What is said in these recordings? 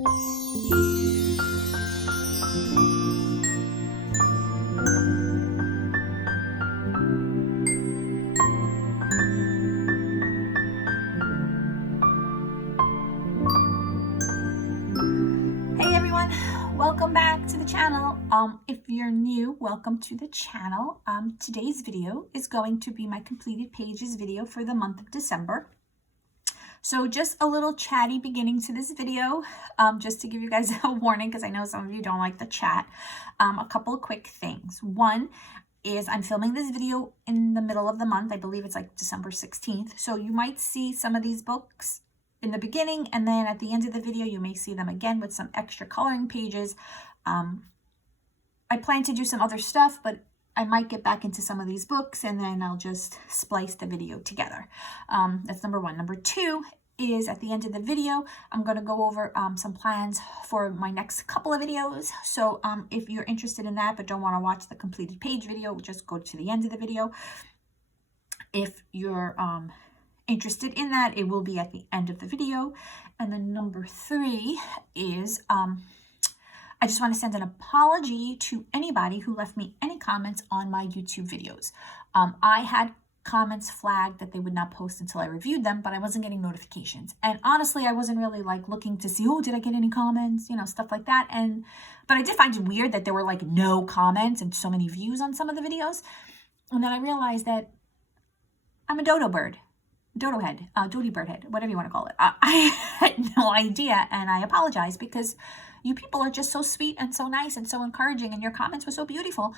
Hey everyone, welcome back to the channel. If you're new, welcome to the channel. Today's video is going to be my completed pages video for the month of December. So just a little chatty beginning to this video, just to give you guys a warning, because I know some of you don't like the chat. A couple of quick things. One is I'm filming this video in the middle of the month. I believe it's like December 16th. So you might see some of these books in the beginning, and then at the end of the video you may see them again with some extra coloring pages. I plan to do some other stuff, but I might get back into some of these books and then I'll just splice the video together. That's number one. Number two is at the end of the video I'm going to go over some plans for my next couple of videos. So if you're interested in that but don't want to watch the completed page video, just go to the end of the video. If you're interested in that, it will be at the end of the video. And then number three is I just want to send an apology to anybody who left me any comments on my YouTube videos. I had comments flagged that they would not post until I reviewed them, but I wasn't getting notifications. And honestly, I wasn't really like looking to see, oh, did I get any comments, you know, stuff like that. But I did find it weird that there were like no comments and so many views on some of the videos. And then I realized that I'm a dodo bird. Dodo head, Dodie bird head, whatever you want to call it. I had no idea, and I apologize because you people are just so sweet and so nice and so encouraging, and your comments were so beautiful.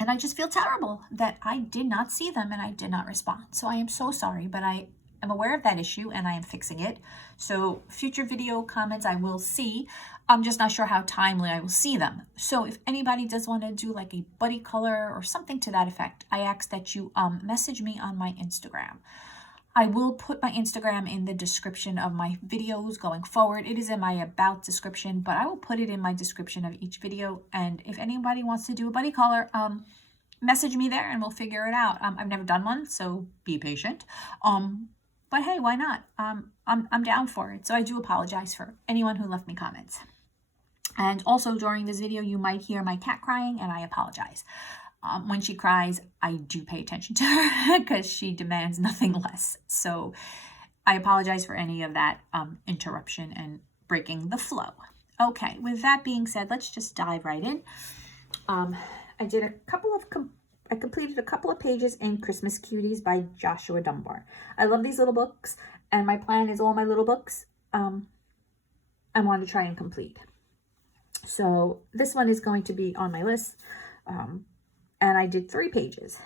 And I just feel terrible that I did not see them and I did not respond. So I am so sorry, but I am aware of that issue and I am fixing it. So future video comments I will see. I'm just not sure how timely I will see them. So if anybody does want to do like a buddy color or something to that effect, I ask that you message me on my Instagram. I will put my Instagram in the description of my videos going forward. It is in my about description, but I will put it in my description of each video. And if anybody wants to do a buddy color, message me there and we'll figure it out. I've never done one, so be patient. But hey, why not? I'm down for it. So I do apologize for anyone who left me comments. And also during this video, you might hear my cat crying, and I apologize. When she cries, I do pay attention to her because she demands nothing less. So I apologize for any of that interruption and breaking the flow. Okay, with that being said, let's just dive right in. I completed a couple of pages in Christmas Cuties by Joshua Dunbar. I love these little books, and my plan is all my little books I want to try and complete. So this one is going to be on my list. And I did 3 pages.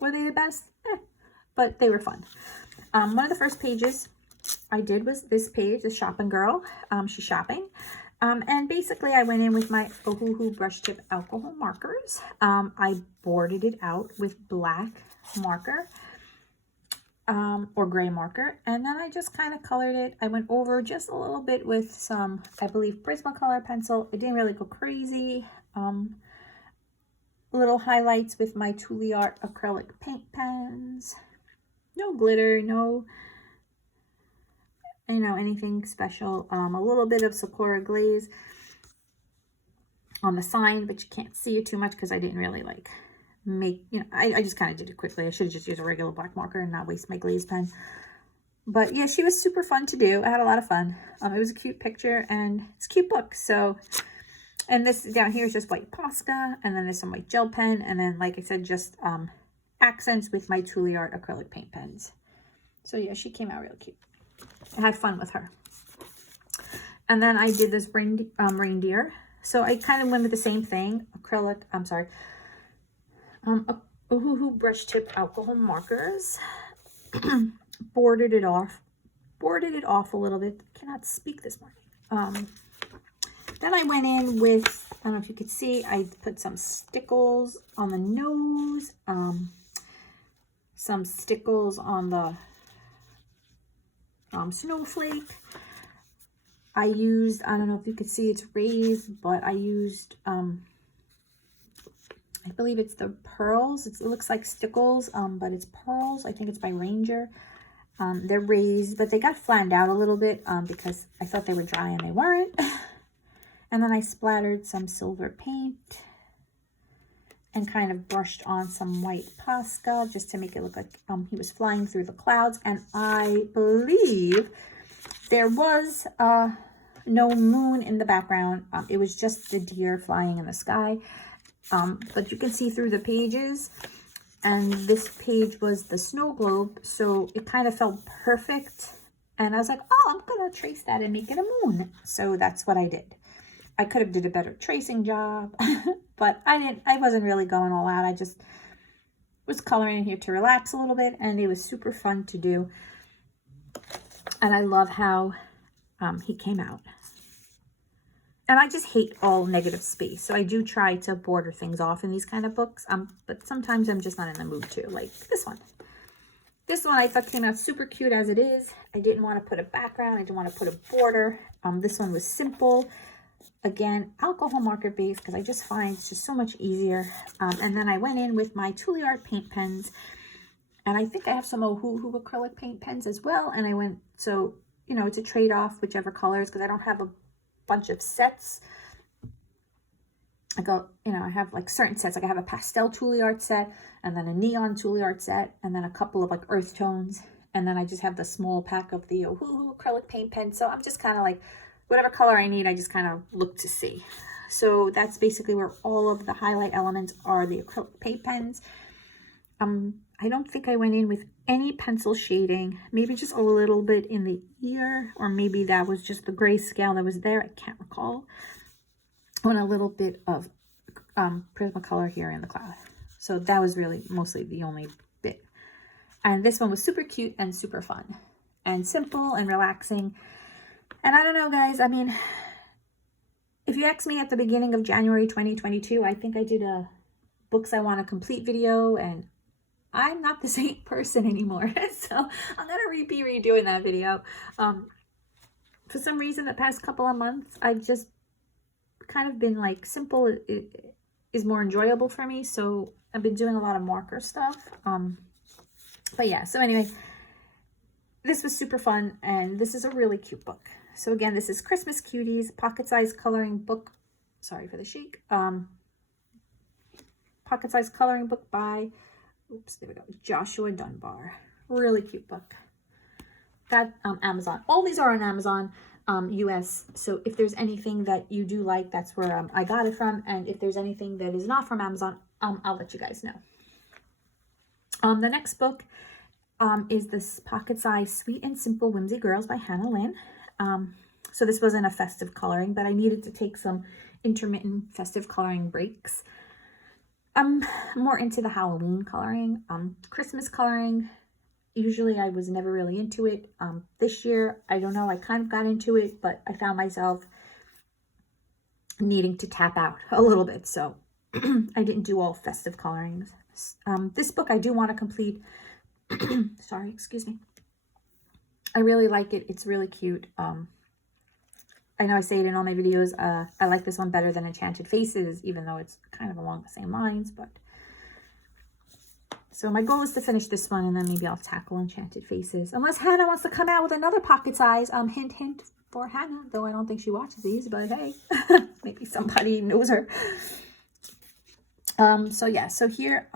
Were they the best? But they were fun. One of the first pages I did was this page, the shopping girl. She's shopping. And basically I went in with my Ohuhu brush tip alcohol markers. I boarded it out with black marker or gray marker. And then I just kind of colored it. I went over just a little bit with some, I believe, Prismacolor pencil. It didn't really go crazy. Little highlights with my Tule Art acrylic paint pens. No glitter, no, anything special. A little bit of Sakura glaze on the sign, but you can't see it too much because I didn't really like make, I just kind of did it quickly. I should have just used a regular black marker and not waste my glaze pen. But yeah, she was super fun to do. I had a lot of fun. It was a cute picture and it's a cute book. So, and this down here is just white Posca, and then there's some white gel pen, and then, like I said, just accents with my Tule Art acrylic paint pens. So yeah, she came out real cute. I had fun with her. And then I did this reindeer. So I kind of went with the same thing, Ohuhu brush tip alcohol markers. boarded it off a little bit. I cannot speak this morning. Then I went in with, I don't know if you could see, I put some stickles on the nose, some stickles on the snowflake. I used, I don't know if you could see, it's raised, but I used, I believe it's the pearls. It looks like stickles, but it's pearls. I think it's by Ranger. They're raised, but they got flattened out a little bit because I thought they were dry and they weren't. And then I splattered some silver paint and kind of brushed on some white Posca just to make it look like he was flying through the clouds. And I believe there was no moon in the background. It was just the deer flying in the sky. But you can see through the pages. And this page was the snow globe, so it kind of felt perfect. And I was like, oh, I'm going to trace that and make it a moon. So that's what I did. I could have did a better tracing job, but I wasn't really going all out. I just was coloring in here to relax a little bit, and it was super fun to do. And I love how he came out. And I just hate all negative space. So I do try to border things off in these kind of books. But sometimes I'm just not in the mood to, like this one. This one I thought came out super cute as it is. I didn't want to put a background. I didn't want to put a border. This one was simple. Again, alcohol marker base, because I just find it's just so much easier. And then I went in with my Art paint pens. And I think I have some Ohuhu acrylic paint pens as well. And I went, so, you know, it's a trade-off, whichever colors, because I don't have a bunch of sets. I go, you know, I have like certain sets, like I have a pastel Art set, and then a neon Art set, and then a couple of like earth tones, and then I just have the small pack of the Ohuhu acrylic paint pen. So I'm just kind of like, whatever color I need, I just kind of look to see. So that's basically where all of the highlight elements are, the acrylic paint pens. I don't think I went in with any pencil shading, maybe just a little bit in the ear, or maybe that was just the grayscale that was there. I can't recall. And a little bit of Prismacolor here in the cloud. So that was really mostly the only bit. And this one was super cute and super fun and simple and relaxing. And I don't know, guys, I mean, if you asked me at the beginning of January 2022, I think I did a books I want to complete video, and I'm not the same person anymore. So I'm going to be redoing that video. For some reason, the past couple of months, I've just kind of been like simple is more enjoyable for me. So I've been doing a lot of marker stuff. But yeah, so anyway, this was super fun. And this is a really cute book. So again, this is Christmas Cuties, pocket-sized coloring book. Sorry for the shake. Pocket-sized coloring book by... Oops, there we go. Joshua Dunbar. Really cute book. Got Amazon. All these are on Amazon US. So if there's anything that you do like, that's where I got it from. And if there's anything that is not from Amazon, I'll let you guys know. The next book is this Pocket Size Sweet and Simple Whimsy Girls by Hannah Lynn. So this wasn't a festive coloring, but I needed to take some intermittent festive coloring breaks. I'm more into the Halloween coloring. Christmas coloring, usually I was never really into it. This year, I don't know, I kind of got into it, but I found myself needing to tap out a little bit. So I didn't do all festive colorings. This book I do want to complete. Sorry, excuse me. I really like it. It's really cute. I know I say it in all my videos. I like this one better than Enchanted Faces, even though it's kind of along the same lines. But so my goal is to finish this one, and then maybe I'll tackle Enchanted Faces. Unless Hannah wants to come out with another pocket size. Hint, hint for Hannah. Though I don't think she watches these, but hey, maybe somebody knows her. So yeah, so here,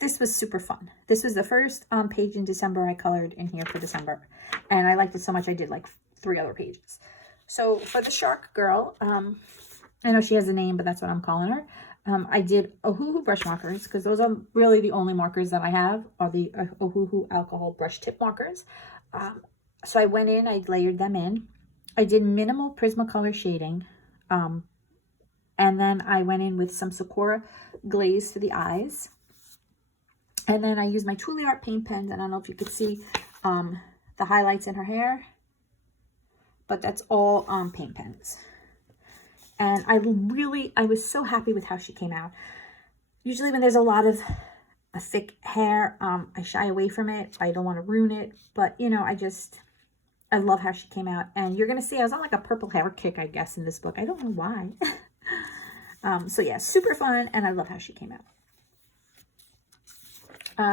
this was super fun. This was the first page in December I colored in here for December. And I liked it so much I did like 3 other pages. So for the Shark Girl, I know she has a name, but that's what I'm calling her. I did Ohuhu brush markers, because those are really the only markers that I have, are the Ohuhu alcohol brush tip markers. So I went in, I layered them in. I did minimal Prismacolor shading. And then I went in with some Sakura glaze for the eyes. And then I used my Art paint pens, and I don't know if you could see the highlights in her hair. But that's all paint pens. And I was so happy with how she came out. Usually when there's a lot of a thick hair, I shy away from it. I don't want to ruin it. But, you know, I love how she came out. And you're going to see I was on like a purple hair kick, I guess, in this book. I don't know why. So yeah, super fun. And I love how she came out.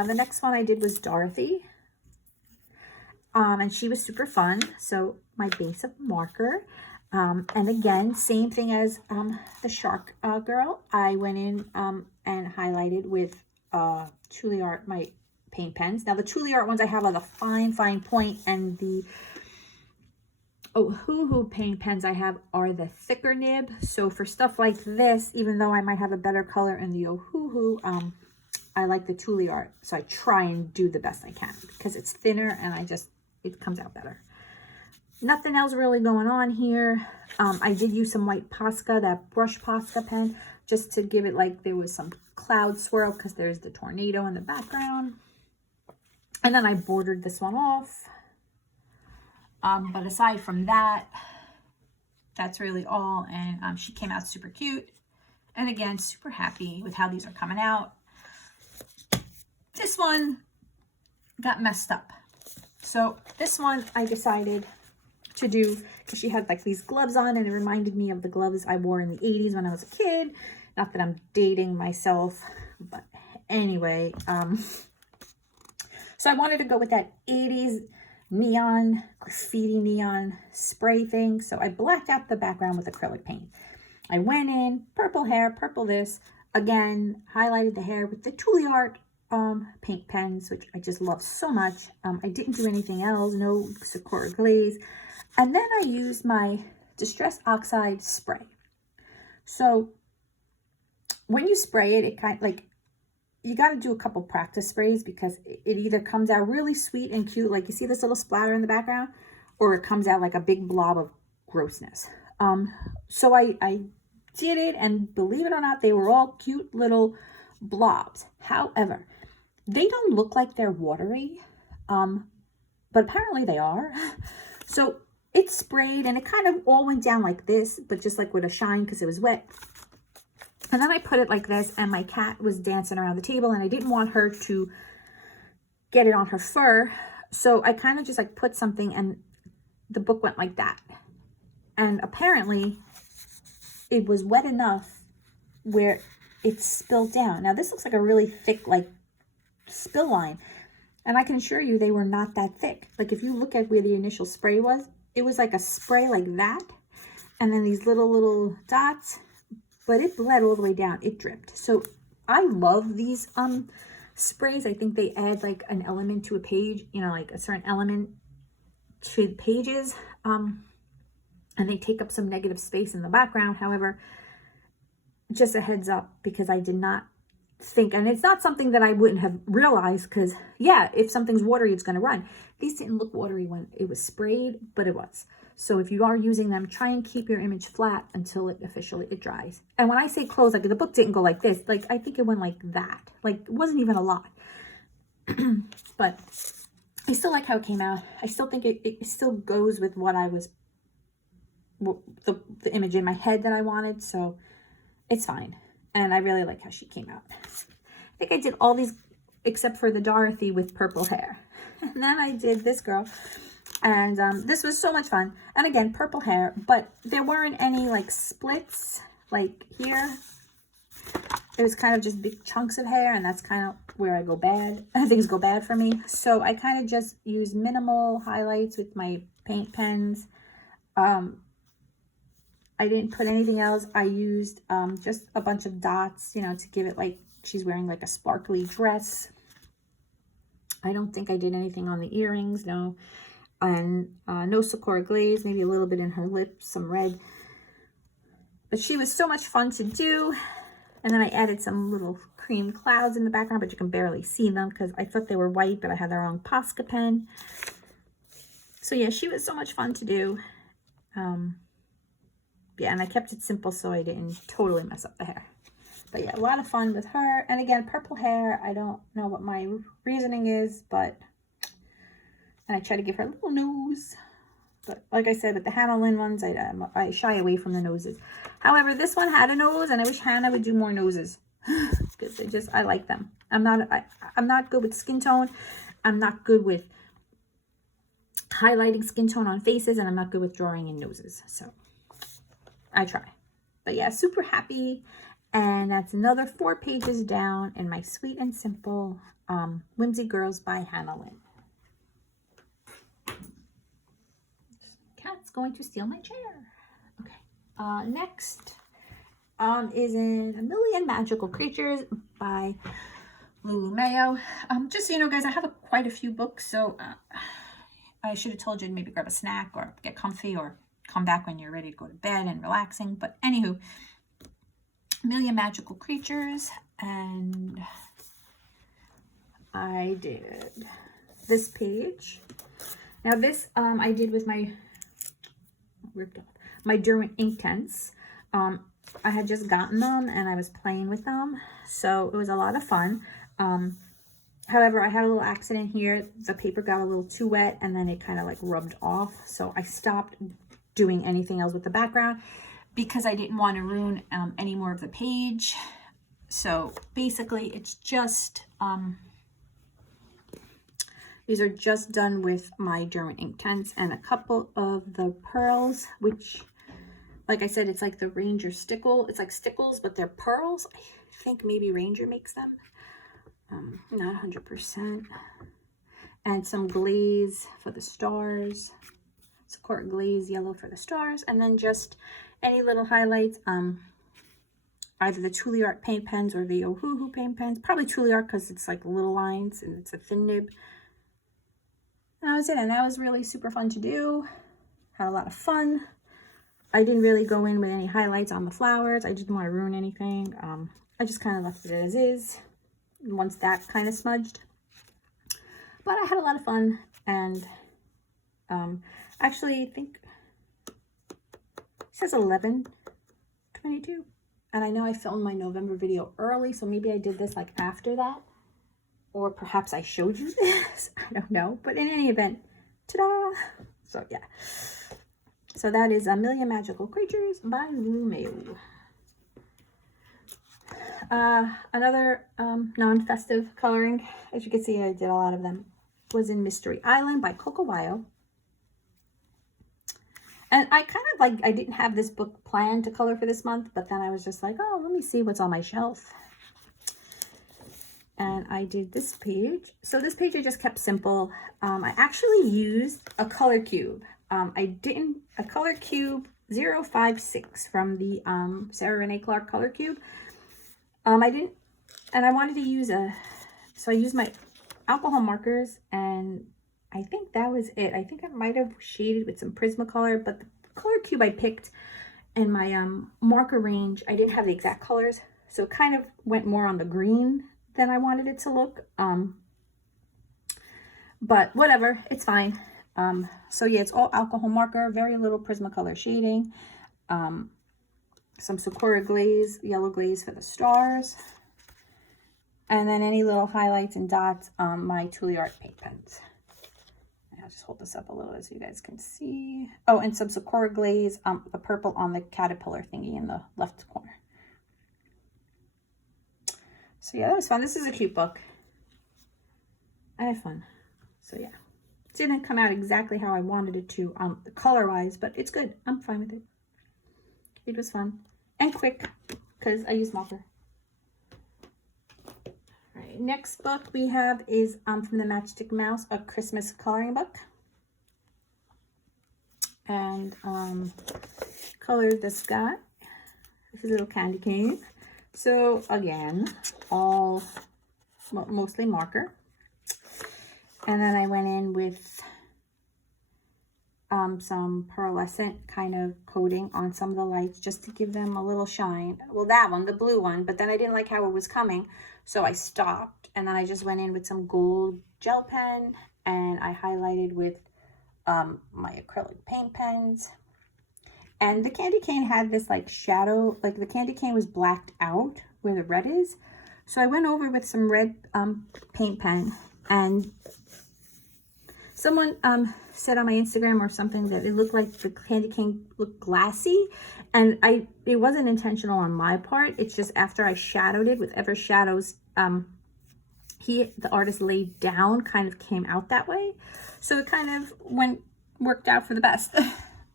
The next one I did was Dorothy. And she was super fun. So my base of marker. And again, same thing as the shark girl. I went in and highlighted with Truly Art, my paint pens. Now the Truly Art ones I have are the fine point, and the Hoo paint pens I have are the thicker nib. So for stuff like this, even though I might have a better color in the Hoo, I like the Truly Art. So I try and do the best I can because it's thinner and it comes out better. Nothing else really going on here. I did use some white Posca, that brush Posca pen, just to give it like there was some cloud swirl because there's the tornado in the background. And then I bordered this one off. But aside from that, that's really all. And she came out super cute. And again, super happy with how these are coming out. This one got messed up. So this one I decided to do because she had like these gloves on, and it reminded me of the gloves I wore in the 80s when I was a kid. Not that I'm dating myself, but anyway. So I wanted to go with that 80s neon, graffiti neon spray thing. So I blacked out the background with acrylic paint. I went in, purple hair, purple this. Again, highlighted the hair with the Truly Art paint pens, which I just love so much. I didn't do anything else, no Sakura glaze. And then I used my Distress Oxide spray. So when you spray it, it kind of like, you got to do a couple practice sprays because it either comes out really sweet and cute, like you see this little splatter in the background, or it comes out like a big blob of grossness. So I did it, and believe it or not, they were all cute little blobs. However, they don't look like they're watery, but apparently they are. So it sprayed, and it kind of all went down like this, but just like with a shine because it was wet. And then I put it like this, and my cat was dancing around the table, and I didn't want her to get it on her fur. So I kind of just like put something, and the book went like that. And apparently it was wet enough where it spilled down. Now this looks like a really thick like spill line, and I can assure you they were not that thick. Like if you look at where the initial spray was, it was like a spray like that, and then these little dots, but it bled all the way down. It dripped. So I love these sprays. I think they add like an element to a page, you know, like a certain element to the pages, and they take up some negative space in the background. However, just a heads up, because I did not think, and it's not something that I wouldn't have realized, because yeah, if something's watery, it's going to run. These didn't look watery when it was sprayed, but it was. So if you are using them, try and keep your image flat until it dries. And when I say close, like the book didn't go like this, like I think it went like that. Like it wasn't even a lot. But I still like how it came out. I still think it still goes with what I was, the image in my head that I wanted. So it's fine. And I really like how she came out. I think I did all these except for the Dorothy with purple hair. And then I did this girl. And this was so much fun. And again, purple hair, but there weren't any like splits like here. It was kind of just big chunks of hair, and that's kind of where I go bad. Things go bad for me. So I kind of just use minimal highlights with my paint pens. I didn't put anything else. I used just a bunch of dots, you know, to give it like she's wearing like a sparkly dress. I don't think I did anything on the earrings, no. And no Sakura glaze, maybe a little bit in her lips, some red. But she was so much fun to do. And then I added some little cream clouds in the background, but you can barely see them because I thought they were white, but I had the wrong Posca pen. So yeah, she was so much fun to do. Yeah, and I kept it simple so I didn't totally mess up the hair. But yeah, a lot of fun with her. And again, purple hair, I don't know what my reasoning is, but... And I try to give her a little nose. But like I said, with the Hannah Lynn ones, I shy away from the noses. However, this one had a nose, and I wish Hannah would do more noses. Because I like them. I'm not good with skin tone. I'm not good with highlighting skin tone on faces, and I'm not good with drawing in noses. So I try. But yeah, super happy. And that's another 4 pages down in my Sweet and Simple Whimsy Girls by Hannah Lynn. going to steal my chair. Okay. Next is in A Million Magical Creatures by Lulu Mayo. Just so you know, guys, I have quite a few books, so I should have told you to maybe grab a snack or get comfy or come back when you're ready to go to bed and relaxing. But anywho, A Million Magical Creatures, and I did this page. Now this I did with my Derwent Inktense. I had just gotten them and I was playing with them, so it was a lot of fun. However, I had a little accident here. The paper got a little too wet and then it kind of like rubbed off, so I stopped doing anything else with the background because I didn't want to ruin any more of the page. So basically it's just these are just done with my Derwent Inktense and a couple of the pearls, which, like I said, it's like the Ranger stickle. It's like stickles, but they're pearls. I think maybe Ranger makes them. Not 100%. And some glaze for the stars. Sakura glaze yellow for the stars. And then just any little highlights. Either the Truly Art paint pens or the Ohuhu paint pens. Probably Truly Art because it's like little lines and it's a thin nib. And that was it. And that was really super fun to do. Had a lot of fun. I didn't really go in with any highlights on the flowers. I didn't want to ruin anything. I just kind of left it as is once that kind of smudged. But I had a lot of fun, and actually I think it says 11/22, and I know I filmed my November video early, so maybe I did this like after that, or perhaps I showed you this. I don't know, but in any event, ta-da! So yeah. So that is A Million Magical Creatures by Lulu Mayo. Another non-festive coloring, as you can see, I did a lot of them, was in Mystery Island by Coco Wyo. And I kind of like, I didn't have this book planned to color for this month, but then I was just like, oh, let me see what's on my shelf. And I did this page. So this page I just kept simple. I actually used a color cube. A color cube 056 from the Sarah Renee Clark color cube. I wanted to use so I used my alcohol markers, and I think that was it. I think I might have shaded with some Prismacolor, but the color cube I picked in my marker range, I didn't have the exact colors, so it kind of went more on the green than I wanted it to look. But whatever, it's fine. So yeah, it's all alcohol marker, very little Prismacolor shading, some Sakura glaze, yellow glaze for the stars, and then any little highlights and dots on my Truly Art paint pens. And I'll just hold this up a little so you guys can see. Oh, and some Sakura glaze, the purple on the caterpillar thingy in the left corner. So yeah, that was fun. This is a cute book. I had fun. So yeah. Didn't come out exactly how I wanted it to color wise, but it's good. I'm fine with it. It was fun and quick because I use marker. All right, next book we have is from the Matchstick Mouse, a Christmas coloring book, and colored this guy with a little candy cane. So again, all mostly marker. And then I went in with some pearlescent kind of coating on some of the lights just to give them a little shine. Well, that one, the blue one, but then I didn't like how it was coming, so I stopped. And then I just went in with some gold gel pen, and I highlighted with my acrylic paint pens. And the candy cane had this like shadow, like the candy cane was blacked out where the red is. So I went over with some red paint pen, and someone said on my Instagram or something that it looked like the candy cane looked glassy, and it wasn't intentional on my part. It's just after I shadowed it with Ever Shadows, the artist laid down, kind of came out that way. So it kind of worked out for the best.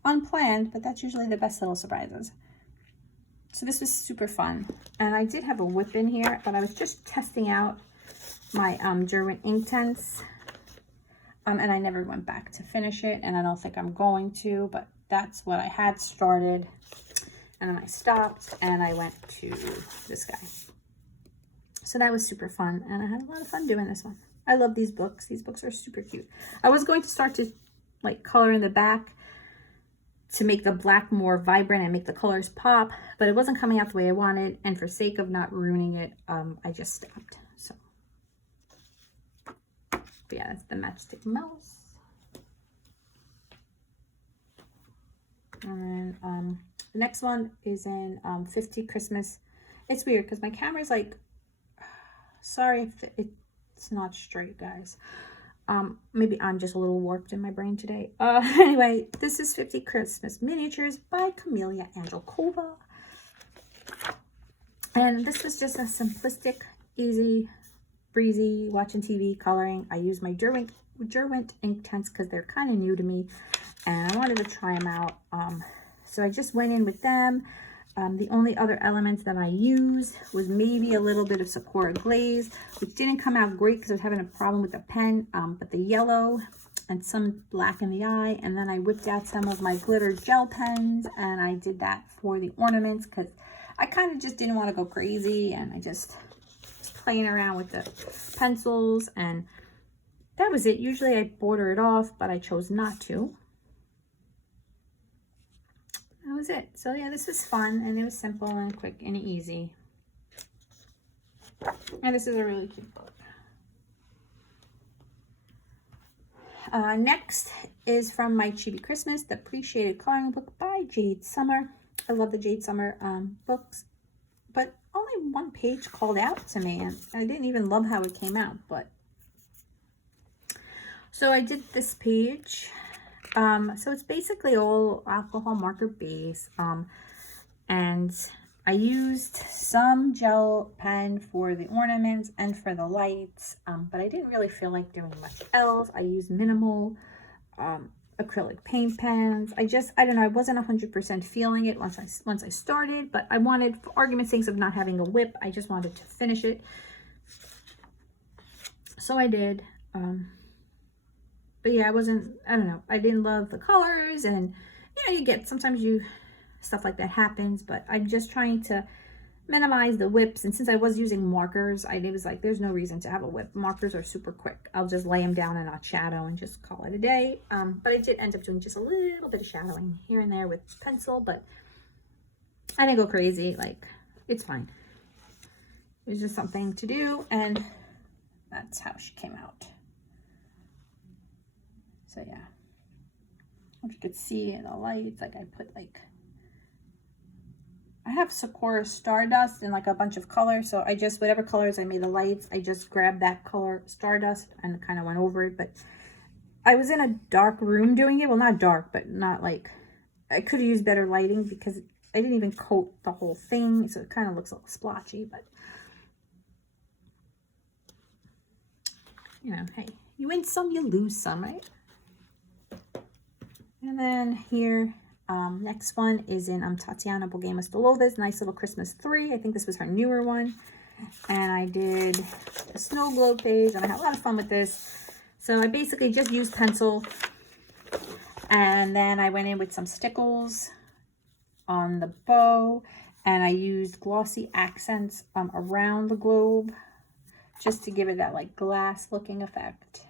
Unplanned, but that's usually the best little surprises. So this was super fun. And I did have a whip in here, but I was just testing out my Derwent Inktense. And I never went back to finish it, and I don't think I'm going to, but that's what I had started. And then I stopped and I went to this guy. So that was super fun. And I had a lot of fun doing this one. I love these books. These books are super cute. I was going to start to like color in the back to make the black more vibrant and make the colors pop, but it wasn't coming out the way I wanted. And for sake of not ruining it, I just stopped. So, but yeah, that's the Matchstick Mouse. And then the next one is in 50 Christmas. It's weird because my camera's like, sorry if it's not straight, guys. Maybe I'm just a little warped in my brain today. Anyway, this is 50 Christmas Miniatures by Camelia Angelkova. And this was just a simplistic, easy, breezy, watching TV, coloring. I used my Derwent Inktense because they're kind of new to me. And I wanted to try them out. So I just went in with them. The only other elements that I used was maybe a little bit of Sakura Glaze, which didn't come out great because I was having a problem with the pen, but the yellow and some black in the eye. And then I whipped out some of my glitter gel pens and I did that for the ornaments because I kind of just didn't want to go crazy, and I just was playing around with the pencils, and that was it. Usually I border it off, but I chose not to. That was it. So yeah, this was fun, and it was simple and quick and easy. And this is a really cute book. Next is from my Chibi Christmas, the Appreciated Coloring Book by Jade Summer. I love the Jade Summer books, but only one page called out to me, and I didn't even love how it came out. But so I did this page. So it's basically all alcohol marker base, and I used some gel pen for the ornaments and for the lights, but I didn't really feel like doing much else. I used minimal acrylic paint pens. I don't know, I wasn't 100% feeling it once I started, but I wanted, for argument's sake of not having a whip, I just wanted to finish it. So I did. But yeah, I don't know, I didn't love the colors, and you know, sometimes stuff like that happens, but I'm just trying to minimize the whips. And since I was using markers, it was like, there's no reason to have a whip. Markers are super quick. I'll just lay them down and not shadow and just call it a day. But I did end up doing just a little bit of shadowing here and there with pencil, but I didn't go crazy. Like, it's fine. It was just something to do, and that's how she came out. So yeah, if you could see in the lights, like I have Sakura Stardust and like a bunch of colors. So I just, whatever colors I made the lights, I just grabbed that color Stardust and kind of went over it. But I was in a dark room doing it. Well, not dark, but not like, I could have used better lighting because I didn't even coat the whole thing. So it kind of looks a little splotchy, but you know, hey, you win some, you lose some, right? And then here, next one is in Tatiana Bogema-Stolova's nice little Christmas 3. I think this was her newer one. And I did a snow globe page, and I had a lot of fun with this. So I basically just used pencil, and then I went in with some stickles on the bow, and I used glossy accents around the globe just to give it that like glass looking effect,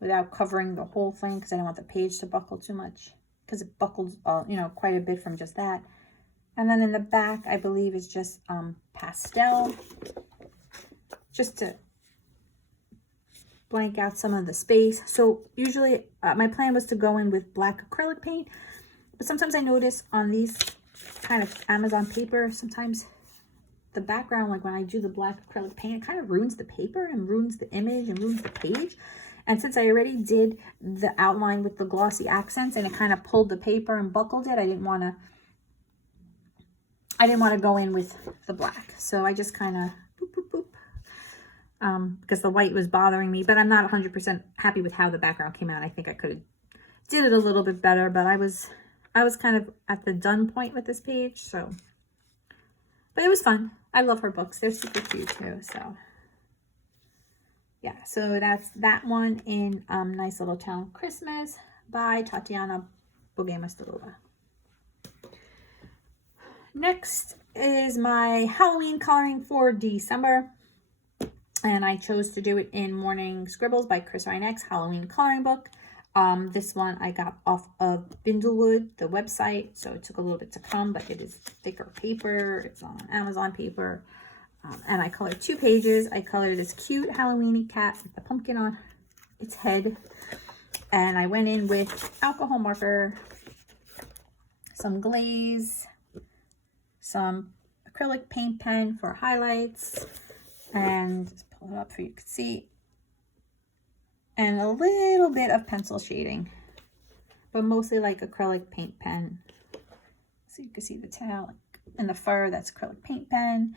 without covering the whole thing because I didn't want the page to buckle too much, because it buckled, you know, quite a bit from just that. And then in the back, I believe is just pastel, just to blank out some of the space. So usually my plan was to go in with black acrylic paint, but sometimes I notice on these kind of Amazon paper, sometimes the background, like when I do the black acrylic paint, it kind of ruins the paper and ruins the image and ruins the page. And since I already did the outline with the glossy accents and it kind of pulled the paper and buckled it, I didn't want to go in with the black. So I just kind of boop, boop, boop. Because the white was bothering me, but I'm not 100% happy with how the background came out. I think I could have did it a little bit better, but I was kind of at the done point with this page. So, but it was fun. I love her books. They're super cute too. So yeah, so that's that one in Nice Little Town Christmas by Tatiana Bogema Stolova. Next is my Halloween coloring for December. And I chose to do it in Morning Scribbles by Ryniak's Halloween coloring book. This one I got off of Bindlewood, the website. So it took a little bit to come, but it is thicker paper. It's on Amazon paper. And I colored 2 pages. I colored this cute Halloween-y cat with the pumpkin on its head. And I went in with alcohol marker, some glaze, some acrylic paint pen for highlights, and just pull it up so you can see, and a little bit of pencil shading, but mostly like acrylic paint pen. So you can see the tail and the fur, that's acrylic paint pen.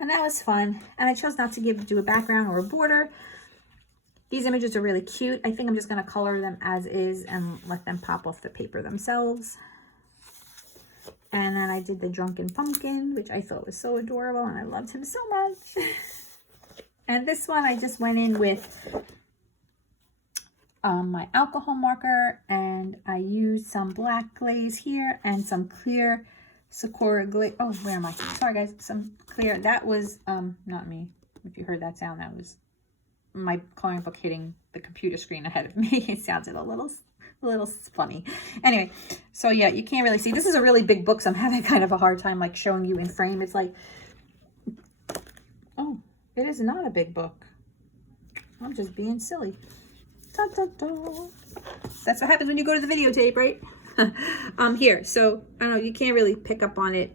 And that was fun. And I chose not to do a background or a border. These images are really cute. I think I'm just going to color them as is and let them pop off the paper themselves. And then I did the drunken pumpkin, which I thought was so adorable, and I loved him so much. And this one I just went in with my alcohol marker, and I used some black glaze here and some clear Sakura glaze. Oh, where am I? Sorry guys, some clear. That was not me. If you heard that sound, that was my coloring book hitting the computer screen ahead of me. It sounded a little funny. Anyway, so yeah, you can't really see. This is a really big book, so I'm having kind of a hard time like showing you in frame. It's like, oh, it is not a big book. I'm just being silly. Da, da, da. That's what happens when you go to the videotape, right? Here, so I don't know, you can't really pick up on it.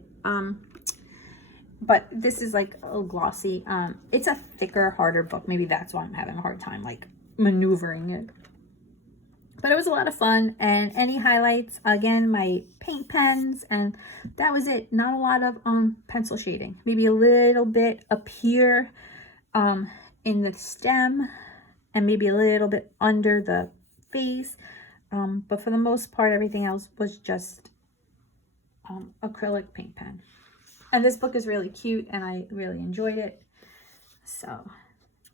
But this is like a little glossy. It's a thicker, harder book. Maybe that's why I'm having a hard time like maneuvering it. But it was a lot of fun. And any highlights, again, my paint pens, and that was it. Not a lot of pencil shading. Maybe a little bit up here in the stem, and maybe a little bit under the face. But for the most part, everything else was just acrylic paint pen. And this book is really cute, and I really enjoyed it. So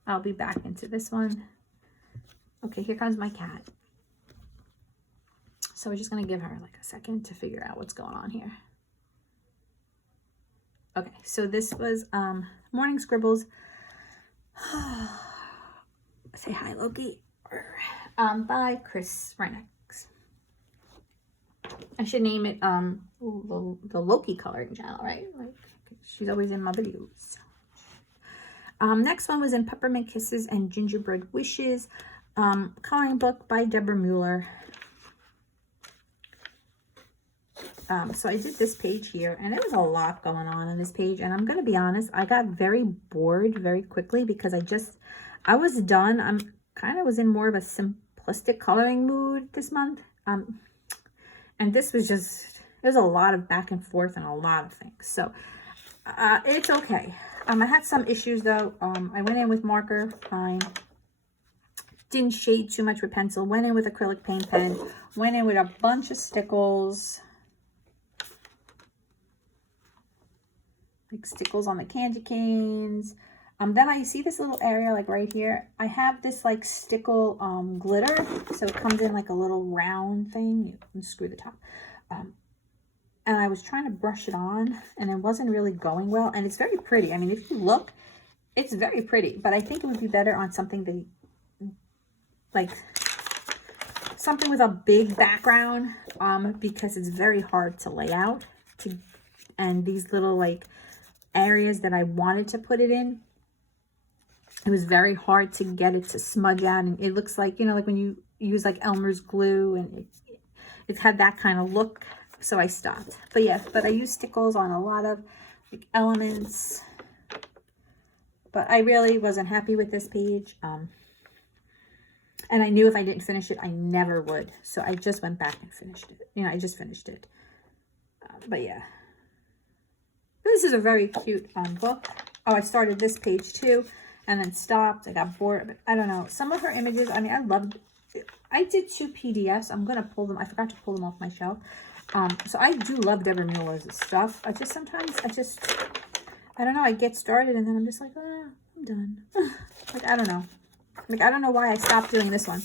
I'll be back into this one. Okay, here comes my cat. So we're just going to give her like a second to figure out what's going on here. Okay, so this was Morning Scribbles. Say hi, Loki. By Ryniak. I should name it the Loki coloring channel, right? Like, she's always in my videos. Next one was in Peppermint Kisses and Gingerbread Wishes, coloring book by Deborah Muller. So I did this page here, and there was a lot going on in this page, and I'm going to be honest, I got very bored very quickly because I was done. I'm kind of was in more of a simplistic coloring mood this month. And this was just, there was a lot of back and forth and a lot of things. So it's okay. I had some issues though. I went in with marker, fine. Didn't shade too much with pencil. Went in with acrylic paint pen. Went in with a bunch of stickles. Like stickles on the candy canes. Then I see this little area like right here. I have this like stickle glitter. So it comes in like a little round thing. You can screw the top. And I was trying to brush it on, and it wasn't really going well. And it's very pretty. I mean, if you look, it's very pretty. But I think it would be better on something that, like, something with a big background, because it's very hard to lay out. And these little like areas that I wanted to put it in, it was very hard to get it to smudge out, and it looks like, you know, like when you use like Elmer's glue, and it had that kind of look, so I stopped. But yeah, but I used stickles on a lot of like elements, but I really wasn't happy with this page, and I knew if I didn't finish it, I never would, so I just went back and finished it. You know, I just finished it. But yeah, this is a very cute book. Oh, I started this page too, and then stopped. I got bored. But I don't know. Some of her images, I mean, I loved it. I did 2 PDFs. I'm going to pull them. I forgot to pull them off my shelf. So I do love Deborah Muller's stuff. Sometimes I don't know. I get started and then I'm just like, I'm done. Like, I don't know. Like, I don't know why I stopped doing this one.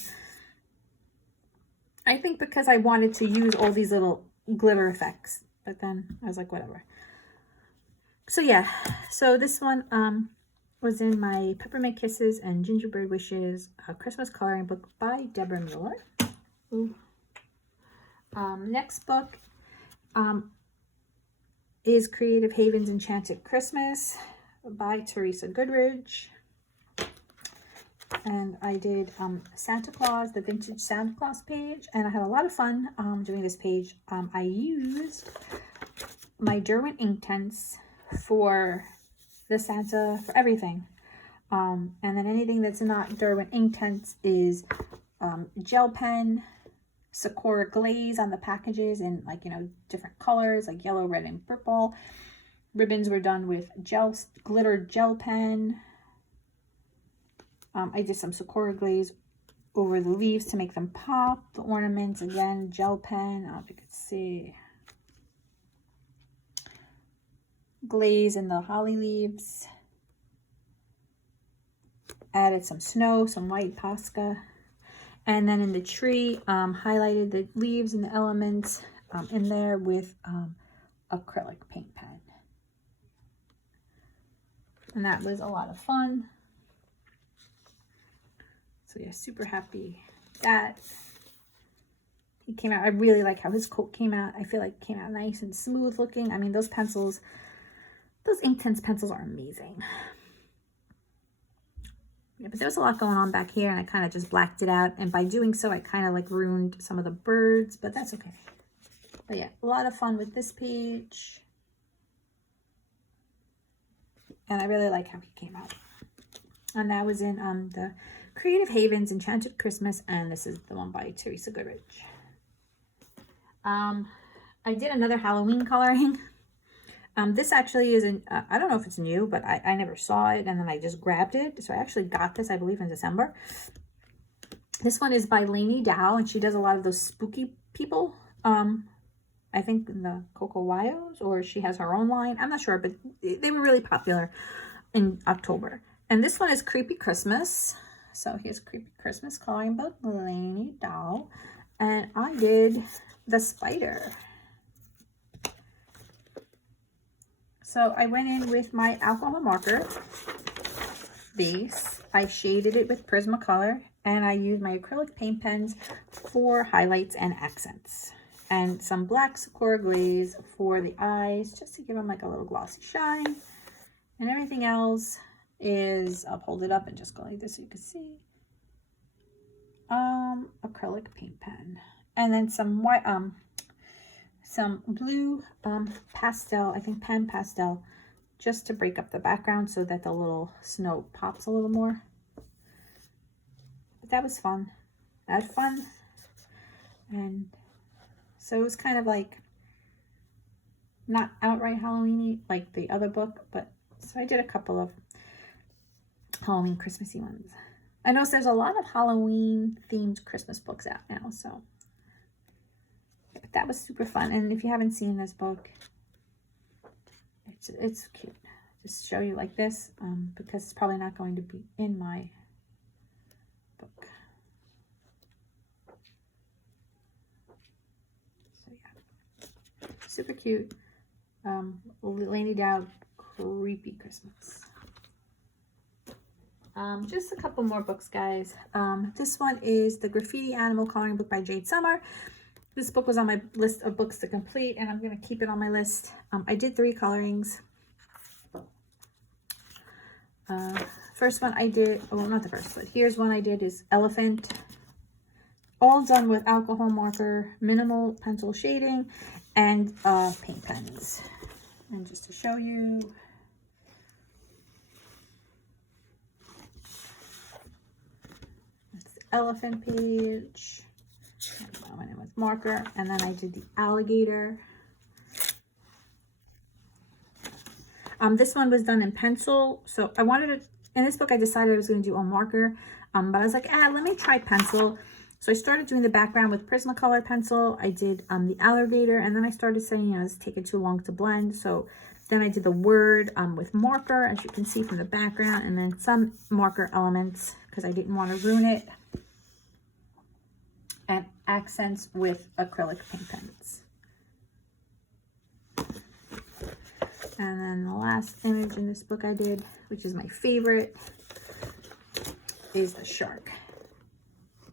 I think because I wanted to use all these little glitter effects, but then I was like, whatever. So yeah, so this one was in my Peppermint Kisses and Gingerbread Wishes Christmas coloring book by Deborah Muller. Ooh. Next book is Creative Haven's Enchanted Christmas by Teresa Goodridge. And I did Santa Claus, the vintage Santa Claus page, and I had a lot of fun doing this page. I used my Derwent Inktense for the Santa, for everything. And then anything that's not Derwent Inktense is gel pen, Sakura glaze on the packages in, like, you know, different colors like yellow, red, and purple. Ribbons were done with glitter gel pen. I did some Sakura glaze over the leaves to make them pop. The ornaments, again, gel pen. I don't know if you can see. Glaze in the holly leaves. Added some snow, some white Posca. And then in the tree, highlighted the leaves and the elements in there with acrylic paint pen. And that was a lot of fun. So yeah, super happy that he came out. I really like how his coat came out. I feel like it came out nice and smooth looking. I mean, those pencils, those Inktense pencils are amazing. Yeah, but there was a lot going on back here, and I kind of just blacked it out. And by doing so, I kind of like ruined some of the birds, but that's okay. But yeah, a lot of fun with this page. And I really like how he came out. And that was in the Creative Haven's Enchanted Christmas, and this is the one by Teresa Goodridge. I did another Halloween coloring. This actually isn't, I don't know if it's new, but I never saw it, and then I just grabbed it. So I actually got this, I believe, in December. This one is by Lainey Dow, and she does a lot of those spooky people. I think in the Coco Wayos, or she has her own line. I'm not sure, but they were really popular in October. And this one is Creepy Christmas. So here's Creepy Christmas coloring book, Lainey Dow. And I did the spider. So I went in with my alcohol marker base. I shaded it with Prismacolor, and I used my acrylic paint pens for highlights and accents. And some black Sakura glaze for the eyes, just to give them like a little glossy shine. And everything else is, I'll hold it up and just go like this so you can see. Acrylic paint pen. And then some white, some blue pastel, I think pen pastel, just to break up the background so that the little snow pops a little more. But that was fun. I had fun. And so it was kind of like not outright Halloween-y like the other book, but so I did a couple of Halloween Christmassy ones. I know there's a lot of Halloween themed Christmas books out now, so but that was super fun. And if you haven't seen this book, it's cute. Just show you like this because it's probably not going to be in my book. So yeah, super cute. Lainey Dow, Creepy Christmas. Just a couple more books, guys. This one is the Graffiti Animal Coloring Book by Jade Summer. This book was on my list of books to complete, and I'm going to keep it on my list. I did 3 colorings. First one I did, well, not the first, but here's one I did is Elephant. All done with alcohol marker, minimal pencil shading, and paint pens. And just to show you, that's the elephant page. I went in with marker, and then I did the alligator. This one was done in pencil, so I wanted to, in this book I decided I was going to do a marker, but I was like, let me try pencil. So I started doing the background with Prismacolor pencil. I did the alligator, and then I started saying, you know, it's taking too long to blend. So then I did the word with marker, as you can see from the background, and then some marker elements because I didn't want to ruin it. And accents with acrylic paint pens. And then the last image in this book I did, which is my favorite, is the shark.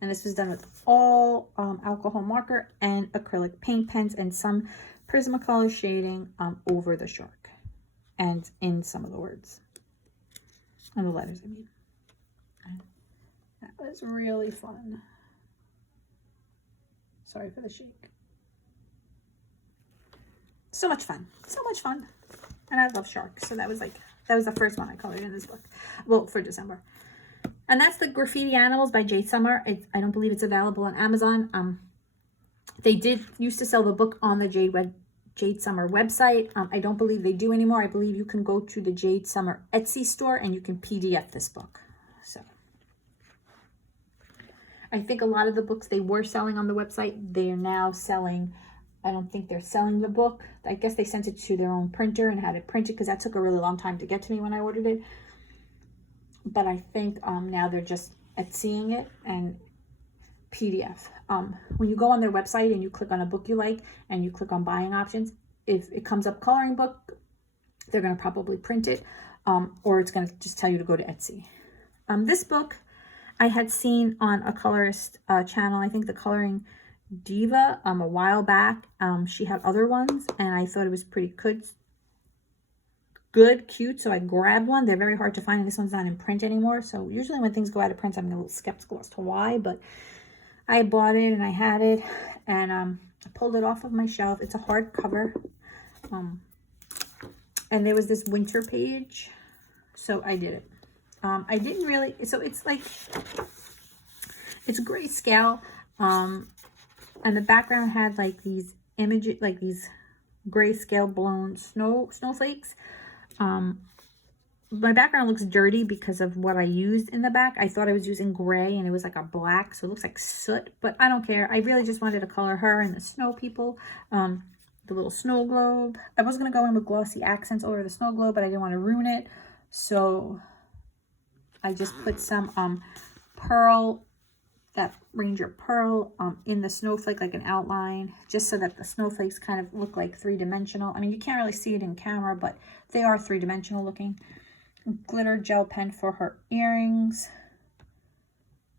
And this was done with all alcohol marker and acrylic paint pens and some Prismacolor shading over the shark and in some of the words and the letters, I mean. And that was really fun. Sorry for the shake. So much fun. So much fun. And I love sharks. So that was the first one I colored in this book. Well, for December. And that's the Graffiti Animals by Jade Summer. I don't believe it's available on Amazon. They did used to sell the book on the Jade Summer website. I don't believe they do anymore. I believe you can go to the Jade Summer Etsy store and you can PDF this book. So I think a lot of the books they were selling on the website, they are now selling. I don't think they're selling the book. I guess they sent it to their own printer and had it printed because that took a really long time to get to me when I ordered it. But I think now they're just Etsying it and PDF. When you go on their website and you click on a book you like and you click on buying options, if it comes up coloring book, they're going to probably print it, or it's going to just tell you to go to Etsy. This book I had seen on a colorist channel, I think the Coloring Diva, a while back. She had other ones and I thought it was pretty cute, so I grabbed one. They're very hard to find, and this one's not in print anymore, so usually when things go out of print I'm a little skeptical as to why, but I bought it and I had it, and I pulled it off of my shelf. It's a hardcover, and there was this winter page, so I did it. I didn't really, so it's like, it's grayscale, and the background had like these images, like these grayscale blown snowflakes. My background looks dirty because of what I used in the back. I thought I was using gray and it was like a black, so it looks like soot, but I don't care. I really just wanted to color her and the snow people, the little snow globe. I was going to go in with glossy accents over the snow globe, but I didn't want to ruin it, so I just put some pearl, that Ranger Pearl, in the snowflake, like an outline, just so that the snowflakes kind of look like three-dimensional. I mean, you can't really see it in camera, but they are three-dimensional looking. Glitter gel pen for her earrings,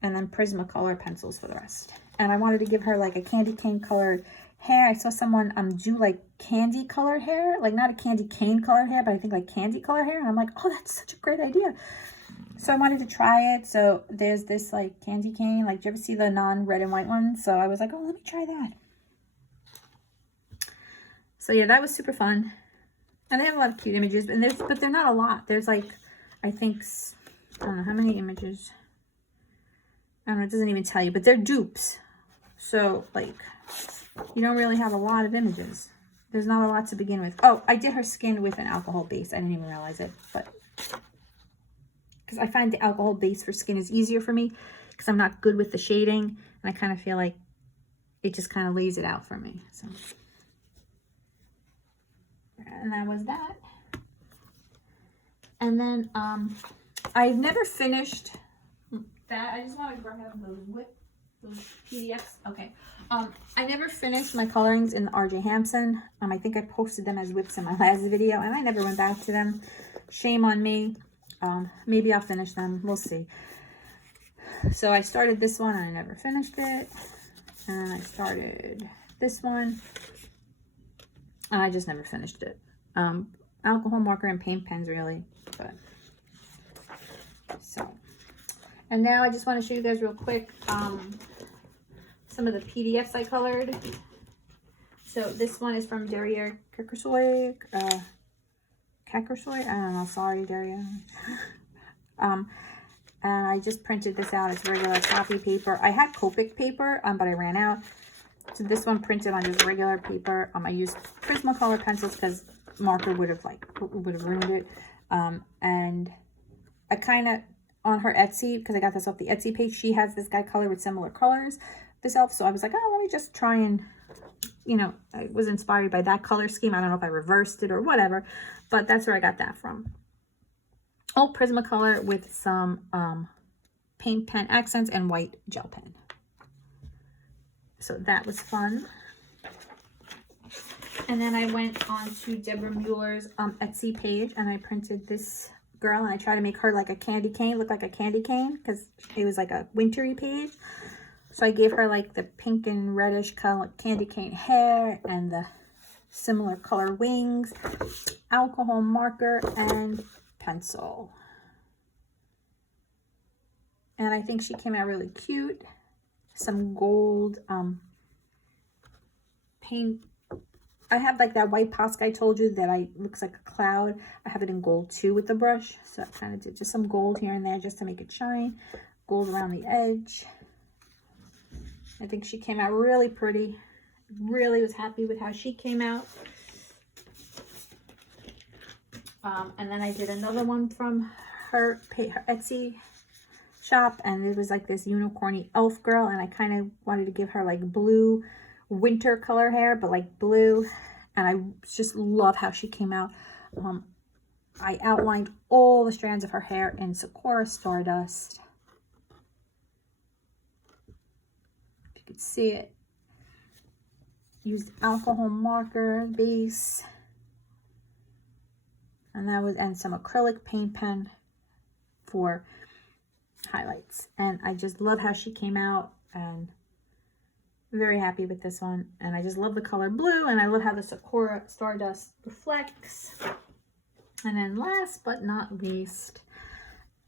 and then Prismacolor pencils for the rest. And I wanted to give her like a candy cane colored hair. I saw someone do like candy colored hair, like not a candy cane colored hair, but I think like candy colored hair, and I'm like, oh, that's such a great idea. So I wanted to try it. So there's this like candy cane, like, do you ever see the non-red and white ones? So I was like, oh, let me try that. So yeah, that was super fun. And they have a lot of cute images, and but they're not a lot. There's like, I think, I don't know how many images. I don't know, it doesn't even tell you, but they're dupes. So like, you don't really have a lot of images. There's not a lot to begin with. Oh, I did her skin with an alcohol base. I didn't even realize it, but because I find the alcohol base for skin is easier for me because I'm not good with the shading, and I kind of feel like it just kind of lays it out for me. So, and that was that. And then I've never finished that. I just want to grab those PDFs. Okay. I never finished my colorings in the RJ Hampson. I think I posted them as whips in my last video, and I never went back to them. Shame on me. Maybe I'll finish them. We'll see. So I started this one and I never finished it. And I started this one and I just never finished it. Alcohol marker and paint pens, really. But so, and now I just want to show you guys real quick some of the PDFs I colored. So this one is from Deborah Kackersoy. I don't know, sorry, Daria. And I just printed this out. It's regular copy paper. I had Copic paper, but I ran out. So this one printed on just regular paper. I used Prismacolor pencils because marker would have ruined it. And I kind of, on her Etsy, because I got this off the Etsy page, she has this guy color with similar colors, this elf. So I was like, oh, let me just try and, you know, I was inspired by that color scheme. I don't know if I reversed it or whatever, but that's where I got that from. Oh, Prismacolor with some paint pen accents and white gel pen. So that was fun. And then I went on to Deborah Muller's Etsy page, and I printed this girl, and I tried to make her like a candy cane, look like a candy cane, because it was like a wintry page. So I gave her like the pink and reddish color candy cane hair and the similar color wings, alcohol marker, and pencil. And I think she came out really cute. Some gold paint. I have like that white Posca I told you that looks like a cloud. I have it in gold too with the brush. So I kind of did just some gold here and there just to make it shine. Gold around the edge. I think she came out really pretty. Really was happy with how she came out. And then I did another one from her Etsy shop, and it was like this unicorny elf girl, and I kind of wanted to give her like blue winter color hair, but like blue, and I just love how she came out. I outlined all the strands of her hair in Sakura Stardust. If you could see it. Used alcohol marker base, and some acrylic paint pen for highlights. And I just love how she came out, and very happy with this one. And I just love the color blue, and I love how the Sakura Stardust reflects. And then last but not least,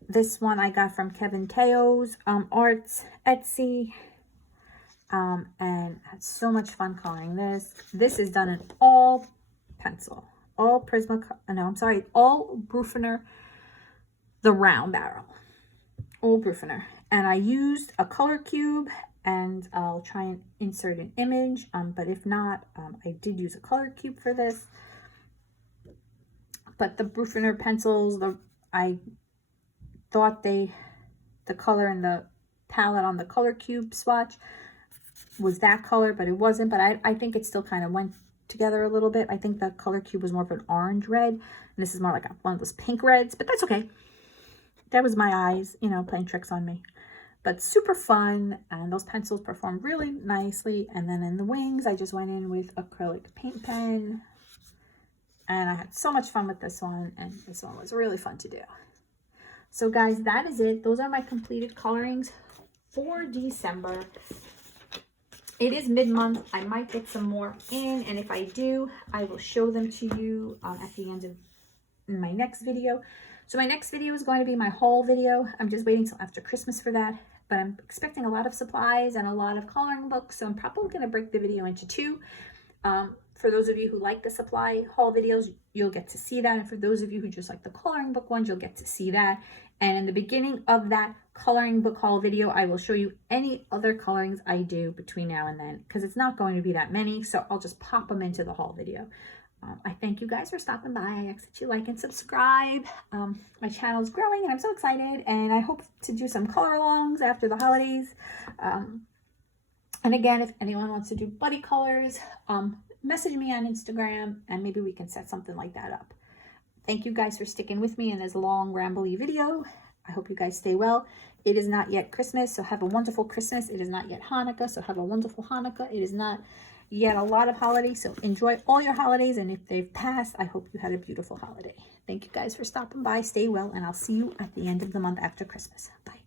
this one I got from Kevin Teo's Arts Etsy. And had so much fun coloring this. This is done in all pencil, all Brufener, the round barrel, all Brufener. And I used a color cube, and I'll try and insert an image, but if not, I did use a color cube for this. But the Brufener pencils, I thought the color in the palette on the color cube swatch was that color, but it wasn't. But I think it still kind of went together a little bit. I think the color cube was more of an orange red, and this is more like one of those pink reds, but that's okay. That was my eyes, you know, playing tricks on me. But super fun, and those pencils performed really nicely. And then in the wings, I just went in with acrylic paint pen, and I had so much fun with this one, and this one was really fun to do. So guys, that is it. Those are my completed colorings for December. It is mid-month. I might get some more in, and if I do, I will show them to you at the end of my next video. So my next video is going to be my haul video. I'm just waiting till after Christmas for that, but I'm expecting a lot of supplies and a lot of coloring books, so I'm probably going to break the video into two. For those of you who like the supply haul videos, you'll get to see that, and for those of you who just like the coloring book ones, you'll get to see that. And in the beginning of that coloring book haul video, I will show you any other colorings I do between now and then, because it's not going to be that many, so I'll just pop them into the haul video. I thank you guys for stopping by. I ask that you like and subscribe. My channel is growing, and I'm so excited, and I hope to do some color alongs after the holidays. And again, if anyone wants to do buddy colors, message me on Instagram, and maybe we can set something like that up. Thank you guys for sticking with me in this long, rambly video. I hope you guys stay well. It is not yet Christmas, so have a wonderful Christmas. It is not yet Hanukkah, so have a wonderful Hanukkah. It is not yet a lot of holidays, so enjoy all your holidays. And if they've passed, I hope you had a beautiful holiday. Thank you guys for stopping by. Stay well, and I'll see you at the end of the month after Christmas. Bye.